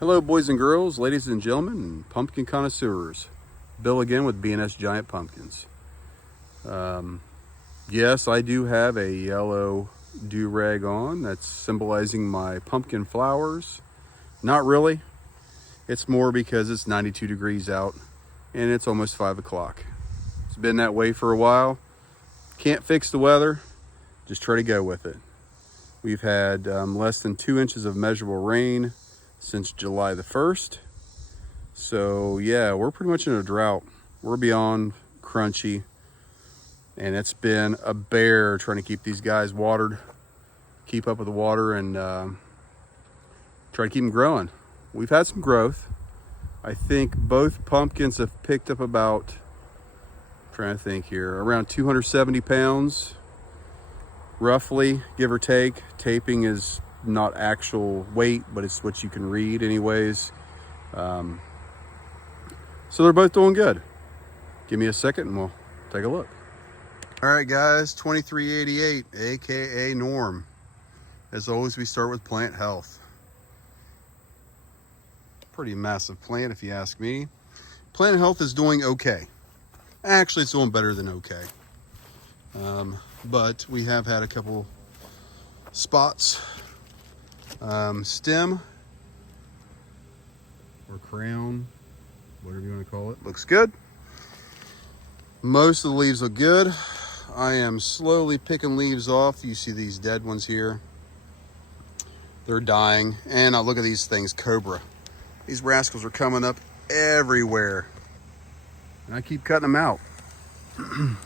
Hello boys and girls, ladies and gentlemen, and pumpkin connoisseurs. Bill again with B&S Giant Pumpkins. Yes, I do have a yellow do-rag on. That's symbolizing my pumpkin flowers. Not really. It's more because it's 92 degrees out and it's almost 5 o'clock. It's been that way for a while. Can't fix the weather. Just try to go with it. We've had less than 2 inches of measurable rain since July the 1st. So yeah, we're pretty much in a drought. We're beyond crunchy. And it's been a bear trying to keep these guys watered, keep up with the water, and try to keep them growing. We've had some growth. I think both pumpkins have picked up about, I'm trying to think here, around 270 pounds, roughly, give or take. Taping is not actual weight, but it's what you can read anyways. So they're both doing good. Give me a second and we'll take a look. All right guys, 2388, AKA Norm. As always, we start with plant health. Pretty massive plant if you ask me. Plant health is doing okay. Actually, it's doing better than okay. But we have had a couple spots. Stem or crown, whatever you want to call it, looks good. Most of the leaves look good. I am slowly picking leaves off. You see these dead ones here. They're dying. And now look at these things, cobra. These rascals are coming up everywhere. And I keep cutting them out.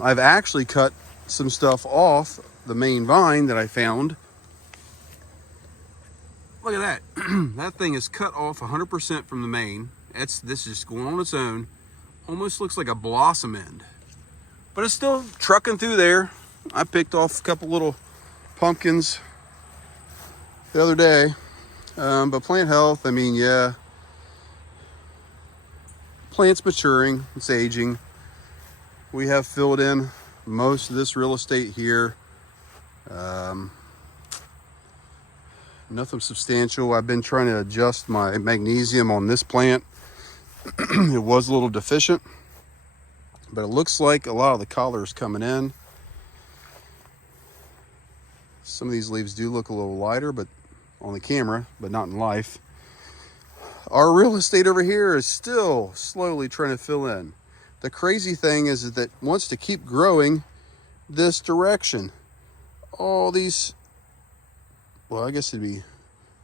I've actually cut some stuff off the main vine that I found. Look at that. That thing is cut off 100% from the main. This is just going on its own. Almost looks like a blossom end. But it's still trucking through there. I picked off a couple little pumpkins the other day. But plant health, I mean, yeah. Plant's maturing, it's aging. We have filled in most of this real estate here. Nothing substantial. I've been trying to adjust my magnesium on this plant. It was a little deficient, but it looks like a lot of the collar is coming in. Some of these leaves do look a little lighter, but on the camera, but not in life. Our real estate over here is still slowly trying to fill in. The crazy thing is that it wants to keep growing this direction. All these, well, I guess it'd be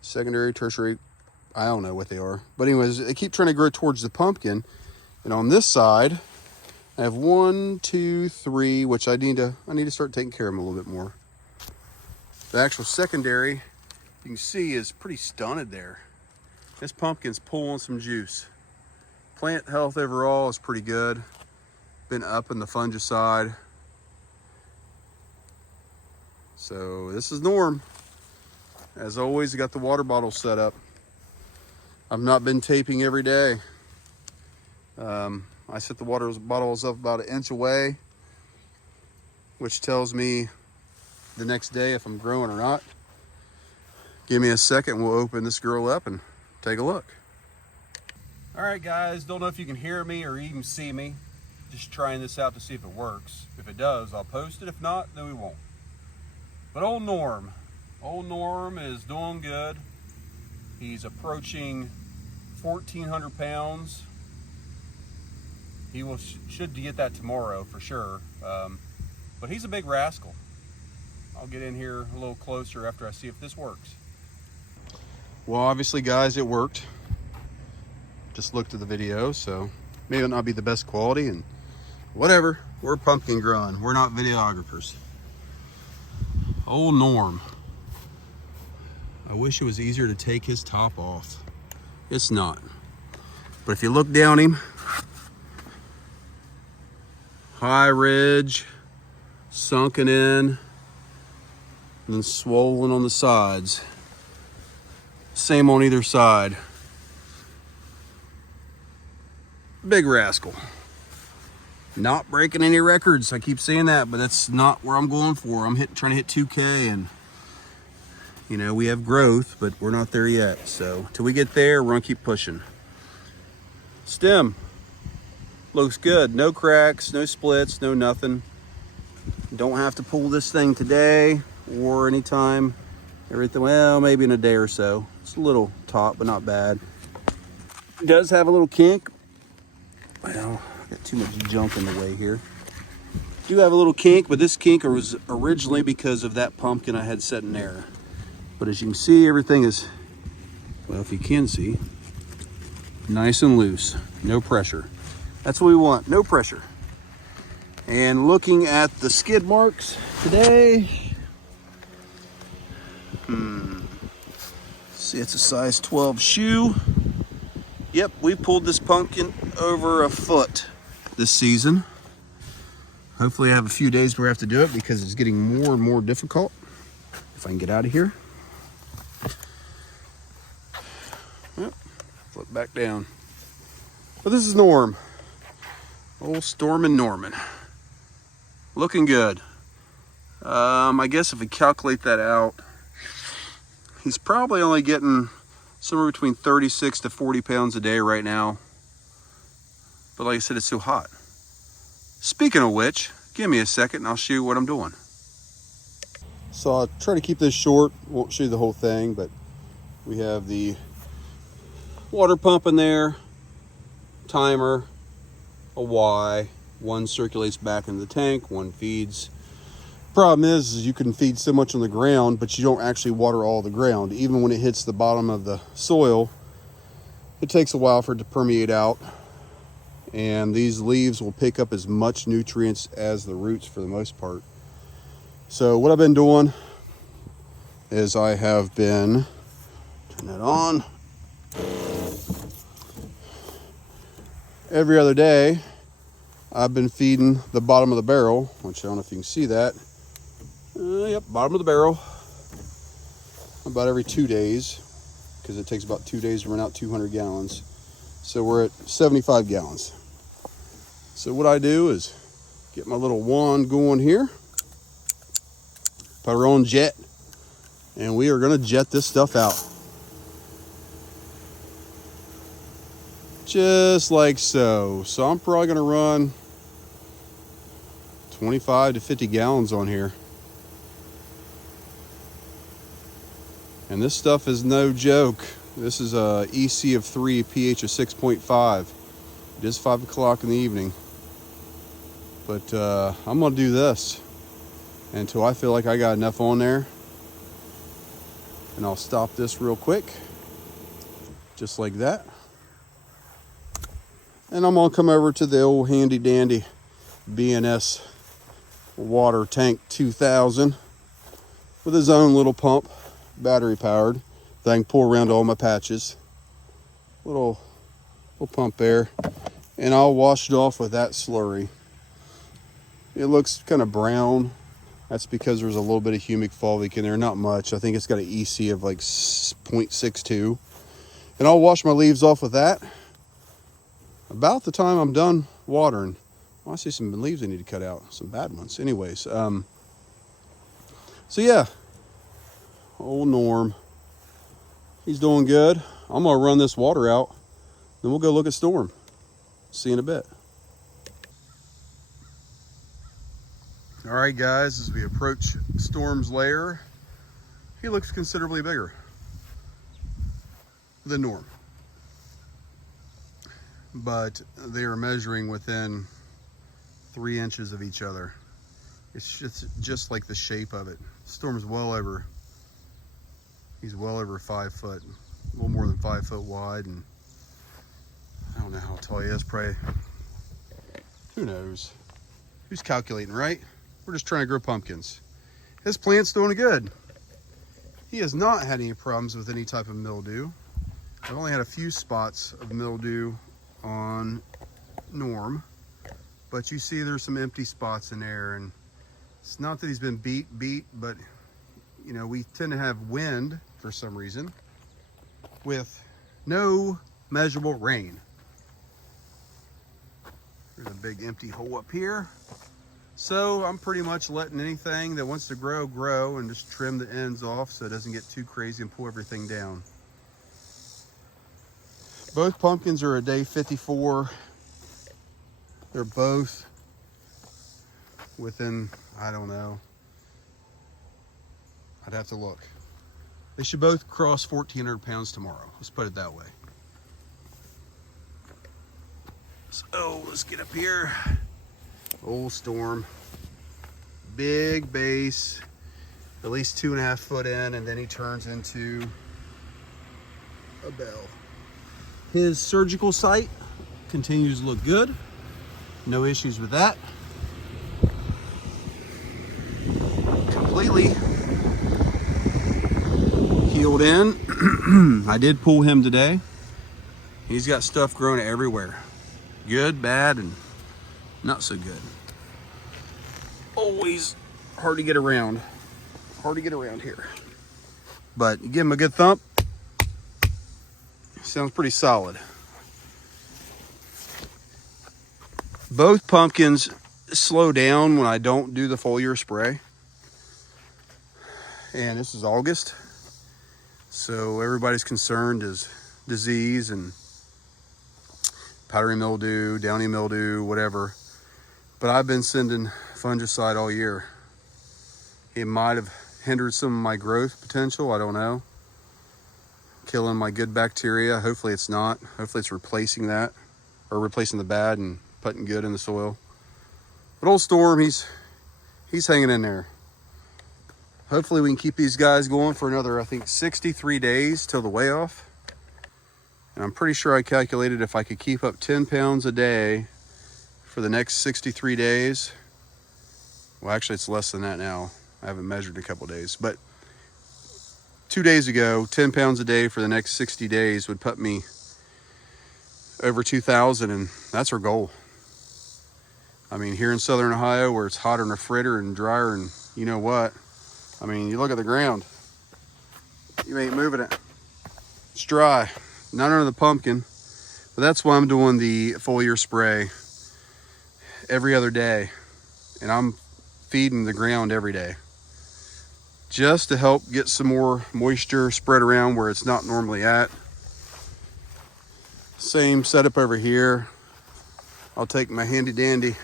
secondary, tertiary, I don't know what they are. But anyways, they keep trying to grow towards the pumpkin. And on this side, I have 1, 2, 3, which I need to start taking care of them a little bit more. The actual secondary, you can see, is pretty stunted there. This pumpkin's pulling some juice. Plant health overall is pretty good. Been up in the fungicide. So this is Norm. As always, I got the water bottle set up. I've not been taping every day. I set the water bottles up about 1 inch away, which tells me the next day if I'm growing or not. Give me a second, we'll open this girl up and take a look. All right guys, don't know if you can hear me or even see me. Just trying this out to see if it works. If it does, I'll post it. If not, then we won't. But old Norm is doing good. He's approaching 1,400 pounds. He should get that tomorrow for sure. But he's a big rascal. I'll get in here a little closer after I see if this works. Well, obviously guys, it worked. Just looked at the video, so maybe not be the best quality, and whatever. We're pumpkin growing. We're not videographers. Old Norm. I wish it was easier to take his top off. It's not. But if you look down him, high ridge, sunken in, and then swollen on the sides. Same on either side. Big rascal. Not breaking any records. I keep saying that, but that's not where I'm going for. I'm trying to hit 2K and You know, we have growth, but we're not there yet. So till we get there, we're gonna keep pushing. Stem looks good. No cracks, no splits, no nothing. Don't have to pull this thing today or anytime. Everything, well, maybe in a day or so. It's a little taut, but not bad. It does have a little kink. Well, I got too much junk in the way here. Do have a little kink, but this kink was originally because of that pumpkin I had set in there. But as you can see, everything is, well, if you can see, nice and loose, no pressure. That's what we want, no pressure. And looking at the skid marks today, see, it's a size 12 shoe. Yep, we pulled this pumpkin over a foot this season. Hopefully I have a few days where I have to do it because it's getting more and more difficult. If I can get out of here. Yep, flip back down. But this is Norm. Old Stormin' Norman. Looking good. I guess if we calculate that out, he's probably only getting somewhere between 36 to 40 pounds a day right now. But like I said, it's so hot. Speaking of which, give me a second and I'll show you what I'm doing. So I'll try to keep this short. Won't show you the whole thing, but we have the water pump in there, timer, a Y. One circulates back into the tank, one feeds. Problem is you can feed so much on the ground, but you don't actually water all the ground. Even when it hits the bottom of the soil, it takes a while for it to permeate out. And these leaves will pick up as much nutrients as the roots for the most part. So what I've been doing is I have been, turn that on, every other day I've been feeding the bottom of the barrel, which I don't know if you can see that. Yep, bottom of the barrel, about every 2 days, because it takes about 2 days to run out 200 gallons. So we're at 75 gallons. So what I do is get my little wand going here, put our own jet, and we are gonna jet this stuff out. Just like so. So I'm probably gonna run 25 to 50 gallons on here. And this stuff is no joke. This is a EC of 3, pH of 6.5. It is 5 o'clock in the evening. But I'm gonna do this until I feel like I got enough on there. And I'll stop this real quick, just like that. And I'm gonna come over to the old handy dandy B&S water tank 2000 with his own little pump, battery powered, that I can pull around all my patches. Little pump there. And I'll wash it off with that slurry. It looks kind of brown. That's because there's a little bit of humic fulvic in there, not much. I think it's got an EC of like 0.62. And I'll wash my leaves off with that. About the time I'm done watering, I see some leaves I need to cut out, some bad ones. Anyways, so yeah, old Norm, he's doing good. I'm gonna run this water out, then we'll go look at Storm. See you in a bit. All right, guys, as we approach Storm's lair, he looks considerably bigger than Norm. But they are measuring within 3 inches of each other. It's just like the shape of it. Storm's he's well over 5 foot, a little more than 5 foot wide, and I don't know how tall he is, probably, who knows? Who's calculating, right? We're just trying to grow pumpkins. His plant's doing good. He has not had any problems with any type of mildew. I've only had a few spots of mildew on Norm, but you see there's some empty spots in there, and it's not that he's been beat, but you know, we tend to have wind for some reason with no measurable rain. There's a big empty hole up here. So I'm pretty much letting anything that wants to grow, grow, and just trim the ends off so it doesn't get too crazy and pull everything down. Both pumpkins are a day 54. They're both within, I don't know, I'd have to look. They should both cross 1,400 pounds tomorrow. Let's put it that way. So let's get up here. Old storm. Big base, at least 2.5 foot in, and then he turns into a bell. His surgical site continues to look good. No issues with that. Completely healed in. I did pull him today. He's got stuff growing everywhere. Good, bad, and not so good. Always hard to get around. Hard to get around here. But you give him a good thump. Sounds pretty solid. Both pumpkins slow down when I don't do the foliar spray. And this is August. So everybody's concerned is disease and powdery mildew, downy mildew, whatever. But I've been sending fungicide all year. It might have hindered some of my growth potential, I don't know. Killing my good bacteria. Hopefully it's not. Hopefully it's replacing that, or replacing the bad and putting good in the soil. But old Storm, he's hanging in there. Hopefully we can keep these guys going for another, I think, 63 days till the weigh off. And I'm pretty sure I calculated if I could keep up 10 pounds a day for the next 63 days. Well, actually it's less than that now. I haven't measured a couple days, but 2 days ago, 10 pounds a day for the next 60 days would put me over 2,000, and that's our goal. I mean, here in Southern Ohio, where it's hotter than a fritter and drier, and you know what? I mean, you look at the ground, you ain't moving it. It's dry, not under the pumpkin, but that's why I'm doing the foliar spray every other day, and I'm feeding the ground every day, just to help get some more moisture spread around where it's not normally at. Same setup over here. I'll take my handy dandy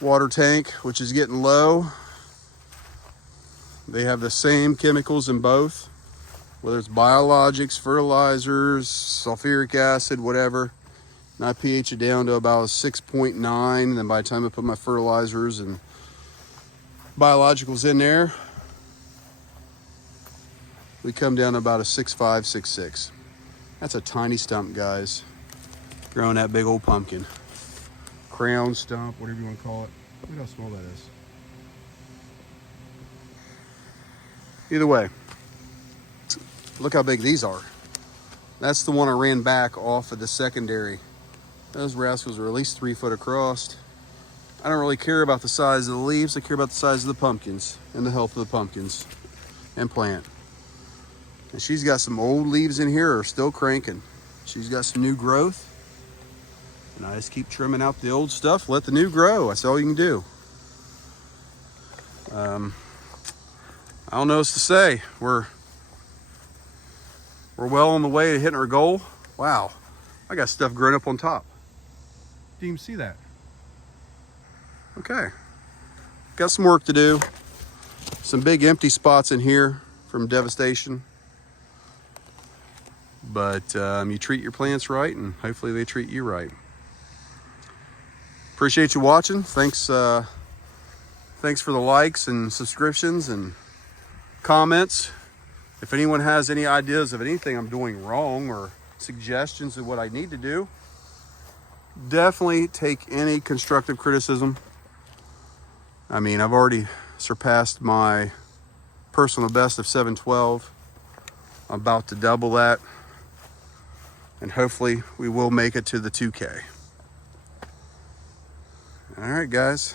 water tank, which is getting low. They have the same chemicals in both, whether it's biologics, fertilizers, sulfuric acid, whatever. And I pH it down to about a 6.9, and then by the time I put my fertilizers and biologicals in there, we come down to about a 6.5, 6.6. That's a tiny stump, guys, growing that big old pumpkin. Crown stump, whatever you want to call it. Look how small that is. Either way, look how big these are. That's the one I ran back off of the secondary. Those rascals are at least 3 foot across. I don't really care about the size of the leaves. I care about the size of the pumpkins and the health of the pumpkins and plant. And she's got some old leaves in here are still cranking. She's got some new growth. And I just keep trimming out the old stuff, let the new grow. That's all you can do. I don't know what to say. We're well on the way to hitting our goal. Wow, I got stuff growing up on top. Didn't even see that. Okay, got some work to do. Some big empty spots in here from devastation. But you treat your plants right, and hopefully they treat you right. Appreciate you watching. Thanks for the likes and subscriptions and comments. If anyone has any ideas of anything I'm doing wrong or suggestions of what I need to do, definitely take any constructive criticism. I mean, I've already surpassed my personal best of 712. I'm about to double that, and hopefully we will make it to the 2K. All right, guys.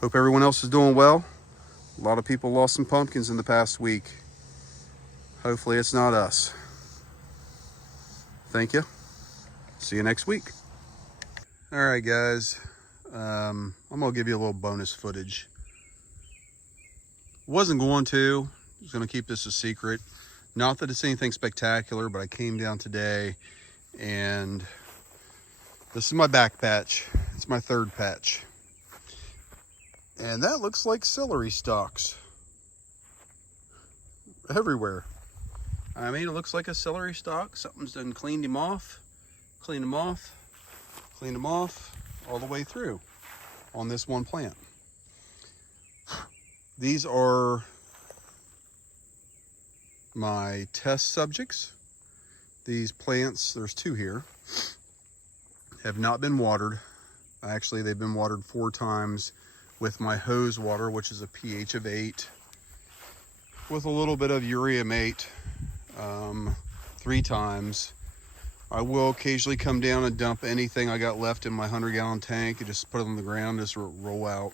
Hope everyone else is doing well. A lot of people lost some pumpkins in the past week. Hopefully it's not us. Thank you. See you next week. All right, guys. I'm gonna give you a little bonus footage. Wasn't going to. I was gonna keep this a secret. Not that it's anything spectacular, but I came down today and this is my back patch. It's my third patch. And that looks like celery stalks everywhere. I mean, it looks like a celery stalk. Something's done cleaned him off, cleaned him off, cleaned him off, all the way through on this one plant. These are my test subjects. These plants, there's two here, have not been watered. Actually, they've been watered 4 times with my hose water, which is a pH of 8, with a little bit of urea mate, 3 times. I will occasionally come down and dump anything I got left in my 100-gallon tank and just put it on the ground, just roll out.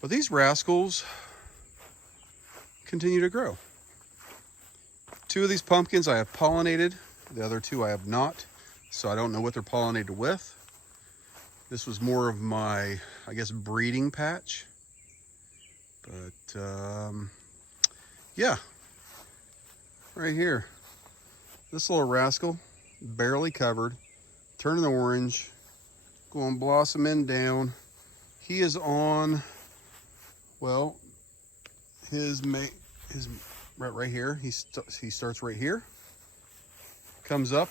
But these rascals continue to grow. 2 of these pumpkins I have pollinated, the other 2 I have not, so I don't know what they're pollinated with. This was more of my, I guess, breeding patch. But yeah, right here, this little rascal, barely covered, turning orange, going blossoming down. He is on, well, his right here. He starts right here, comes up.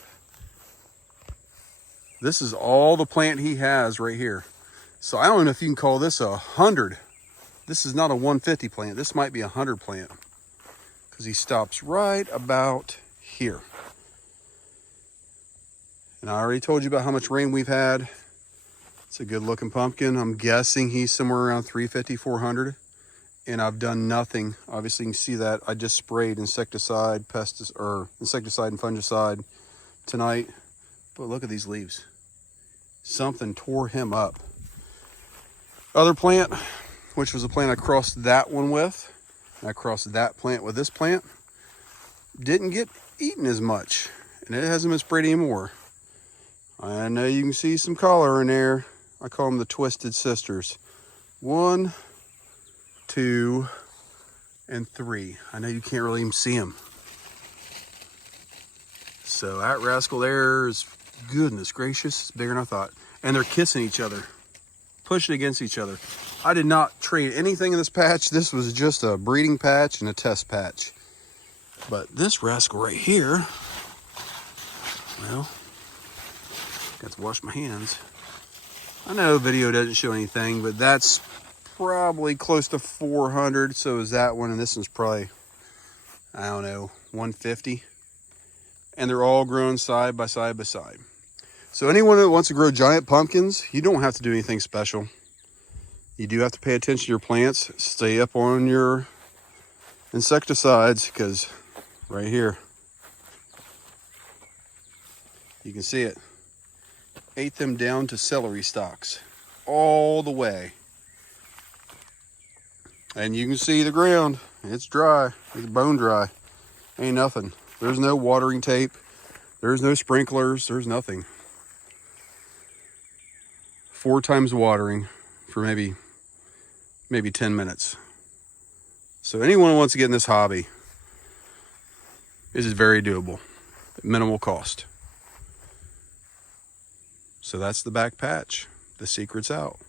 This is all the plant he has right here. So I don't know if you can call this 100. This is not a 150 plant. This might be a 100 plant because he stops right about here. And I already told you about how much rain we've had. It's a good looking pumpkin. I'm guessing he's somewhere around 350, 400. And I've done nothing. Obviously you can see that I just sprayed insecticide, insecticide and fungicide tonight. But look at these leaves. Something tore him up. Other plant, which was a plant I crossed that one with, and I crossed that plant with this plant, didn't get eaten as much, and it hasn't been sprayed anymore. I know you can see some color in there. I call them the Twisted Sisters. 1, 2, and 3. I know you can't really even see them. So that rascal there is, goodness gracious, it's bigger than I thought. And they're kissing each other, pushing against each other. I did not trade anything in this patch. This was just a breeding patch and a test patch. But this rascal right here, well, got to wash my hands. I know video doesn't show anything, but that's probably close to 400. So is that one, and this one's probably, I don't know, 150. And they're all grown side by side by side. So anyone that wants to grow giant pumpkins, you don't have to do anything special. You do have to pay attention to your plants. Stay up on your insecticides, because right here, you can see it. Ate them down to celery stalks all the way. And you can see the ground. It's dry. It's bone dry. Ain't nothing. There's no watering tape. There's no sprinklers. There's nothing. 4 times watering for maybe 10 minutes. So anyone who wants to get in this hobby, this is very doable. Minimal cost. So that's the back patch. The secret's out.